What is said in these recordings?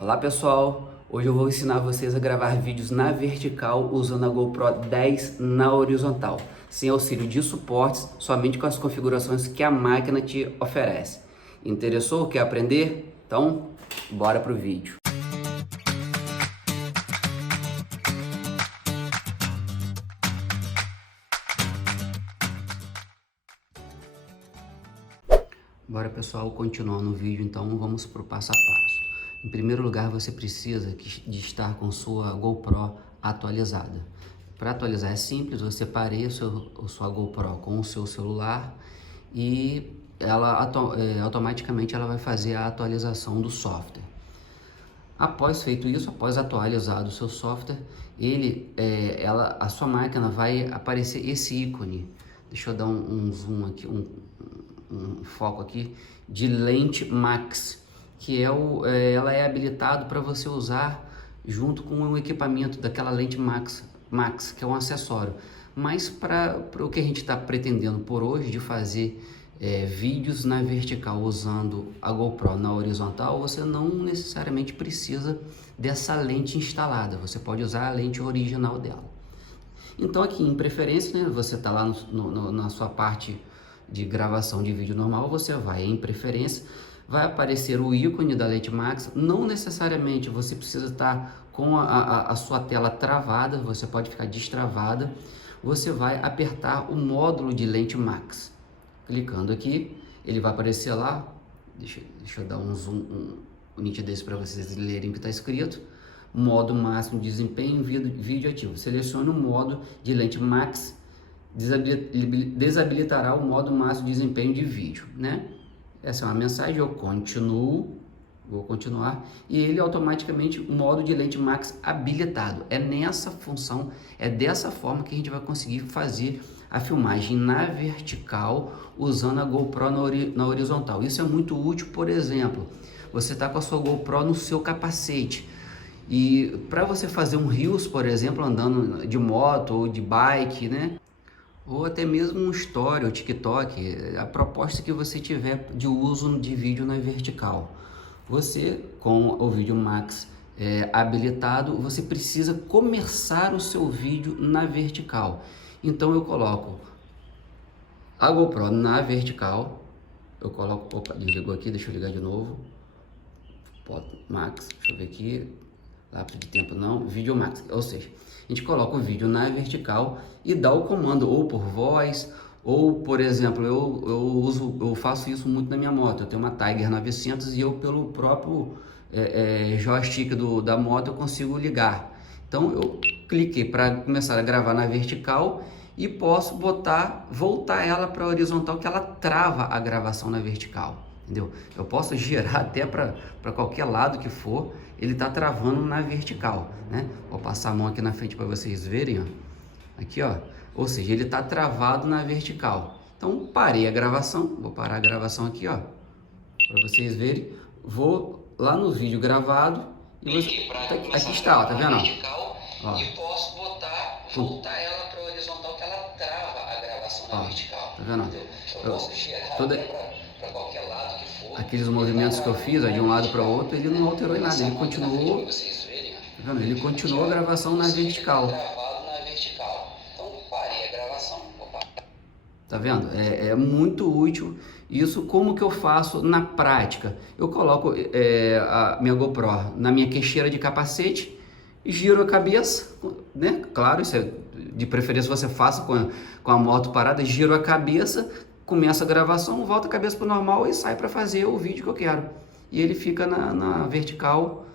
Olá pessoal, hoje eu vou ensinar vocês a gravar vídeos na vertical usando a GoPro 10 na horizontal, sem auxílio de suportes, somente com as configurações que a máquina te oferece. Interessou? Quer aprender? Então, bora pro vídeo. Bora pessoal, continuando o vídeo, então vamos para o passo a passo. Em primeiro lugar, você precisa de estar com sua GoPro atualizada. Para atualizar é simples, você pareia a sua GoPro com o seu celular e ela automaticamente ela vai fazer a atualização do software. Após feito isso, após atualizado o seu software, a sua máquina vai aparecer esse ícone. Deixa eu dar um zoom aqui, um foco aqui de lente max, que ela é habilitado para você usar junto com o equipamento daquela lente max, que é um acessório. Mas para o que a gente está pretendendo por hoje de fazer vídeos na vertical usando a GoPro na horizontal, você não necessariamente precisa dessa lente instalada, você pode usar a lente original dela. Então aqui em preferência, né, você está lá na sua parte de gravação de vídeo normal, você vai em preferência, vai aparecer o ícone da lente max. Não necessariamente você precisa estar com a sua tela travada, você pode ficar destravada. Você vai apertar o módulo de lente max. Clicando aqui, ele vai aparecer lá. Deixa eu dar um zoom, nitidez para vocês lerem o que está escrito. Modo máximo de desempenho, vídeo ativo. Selecione o modo de lente max, desabilitará o modo máximo de desempenho de vídeo, né? Essa é uma mensagem, eu continuo, vou continuar, e ele automaticamente, o modo de lente max habilitado. É nessa função, é dessa forma que a gente vai conseguir fazer a filmagem na vertical usando a GoPro na horizontal. Isso é muito útil, por exemplo, você está com a sua GoPro no seu capacete, e para você fazer um Reels, por exemplo, andando de moto ou de bike, né? Ou até mesmo um story ou TikTok, a proposta que você tiver de uso de vídeo na vertical. Você, com o vídeo max habilitado, você precisa começar o seu vídeo na vertical. Então eu coloco a GoPro na vertical, eu coloco, opa, desligou aqui, deixa eu ligar de novo, max, deixa eu ver aqui, lápis de tempo não, vídeo max, ou seja, a gente coloca o vídeo na vertical e dá o comando ou por voz, ou por exemplo, eu faço isso muito na minha moto. Eu tenho uma Tiger 900 e eu pelo próprio joystick da moto eu consigo ligar. Então eu cliquei para começar a gravar na vertical e posso voltar ela para a horizontal, que ela trava a gravação na vertical. Entendeu? Eu posso girar até para qualquer lado que for, ele está travando na vertical, né? Vou passar a mão aqui na frente para vocês verem, ó. Aqui, ó. Ou seja, ele está travado na vertical. Então, parei a gravação, vou parar a gravação aqui, ó, para vocês verem. Vou lá no vídeo gravado e aqui está, ó, tá vendo? Ó. E posso voltar ela para horizontal, que ela trava a gravação na vertical. Tá vendo? Eu posso girar para qualquer lado que for. Aqueles movimentos que eu fiz, ó, de um lado para o outro, ele não alterou em nada, ele continuou. Tá vendo? Ele continuou a gravação na vertical. Gravado na vertical. Então parei a gravação. Tá vendo? É muito útil. Isso como que eu faço na prática? Eu coloco a minha GoPro na minha queixeira de capacete, giro a cabeça, né? Claro, isso é de preferência você faça com a moto parada, giro a cabeça, começa a gravação, volta a cabeça para o normal e sai para fazer o vídeo que eu quero. E ele fica na vertical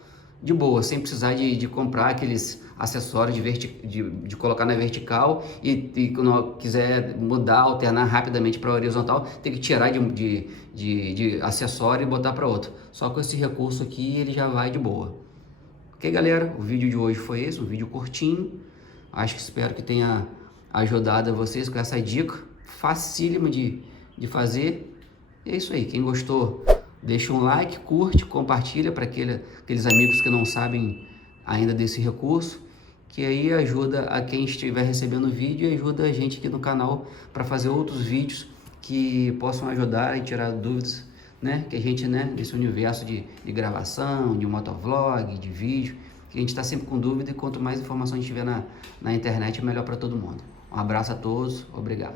de boa, sem precisar de comprar aqueles acessórios de colocar na vertical e quando quiser mudar, alternar rapidamente para horizontal, tem que tirar de acessório e botar para outro. Só com esse recurso aqui ele já vai de boa. Ok, galera? O vídeo de hoje foi esse, um vídeo curtinho. Espero que tenha ajudado a vocês com essa dica facílima de fazer. E é isso aí, quem gostou, deixa um like, curte, compartilha para aqueles amigos que não sabem ainda desse recurso, que aí ajuda a quem estiver recebendo o vídeo e ajuda a gente aqui no canal para fazer outros vídeos que possam ajudar e tirar dúvidas né? Que a gente, né, desse universo de gravação, de motovlog, de vídeo, que a gente está sempre com dúvida e quanto mais informação a gente tiver na internet, melhor para todo mundo. Um abraço a todos, obrigado.